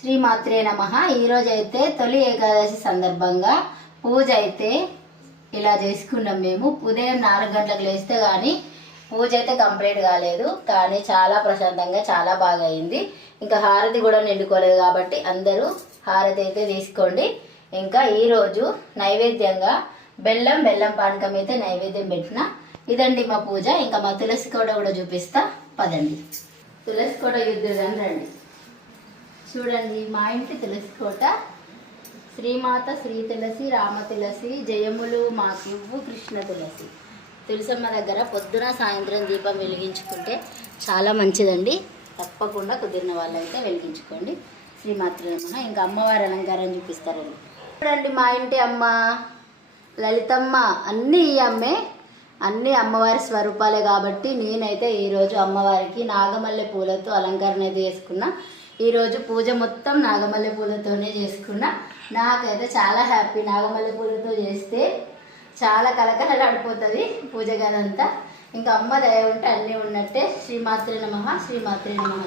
శ్రీమాత్రే నమ. ఈరోజు అయితే తొలి ఏకాదశి సందర్భంగా పూజ అయితే ఇలా చేసుకున్నాం మేము. ఉదయం నాలుగు గంటలకు లేస్తే కానీ పూజ అయితే కంప్లీట్ కాలేదు. కానీ చాలా ప్రశాంతంగా చాలా బాగా అయింది. ఇంకా హారతి కూడా నిండుకోలేదు కాబట్టి అందరూ హారతి అయితే తీసుకోండి. ఇంకా ఈరోజు నైవేద్యంగా బెల్లం బెల్లం పానకం అయితే నైవేద్యం పెట్టిన ఇదండి మా పూజ. ఇంకా మా తులసి కోట కూడా చూపిస్తా. పదండి. తులసి కోట యుద్ధం రండి. చూడండి మా ఇంటి తులసి కోట శ్రీమాత శ్రీ తులసి రామ తులసి జయములు మాకివ్వు కృష్ణ తులసి. తులసమ్మ దగ్గర పొద్దున సాయంత్రం దీపం వెలిగించుకుంటే చాలా మంచిదండి. తప్పకుండా కుదిరిన వాళ్ళైతే వెలిగించుకోండి. శ్రీమాత్రి ఇంకా అమ్మవారి అలంకారం చూపిస్తారండి. చూడండి మా ఇంటి అమ్మ లలితమ్మ అన్నీ ఈ అమ్మే. అన్ని అమ్మవారి స్వరూపాలే కాబట్టి నేనైతే ఈరోజు అమ్మవారికి నాగమల్లె పూలతో అలంకరణ అయితే చేసుకున్నా. ఈరోజు పూజ మొత్తం నాగమల్లె పూలతోనే చేసుకున్నా. నాకైతే చాలా హ్యాపీ నాగమల్లె పూలతో చేస్తే చాలా కలకలలాడిపోతుంది పూజ గదంతా. ఇంకా అమ్మ దయ ఉంటే అన్నీ ఉన్నట్టే. శ్రీమాత్రి నమ శ్రీమాత్రి నమ.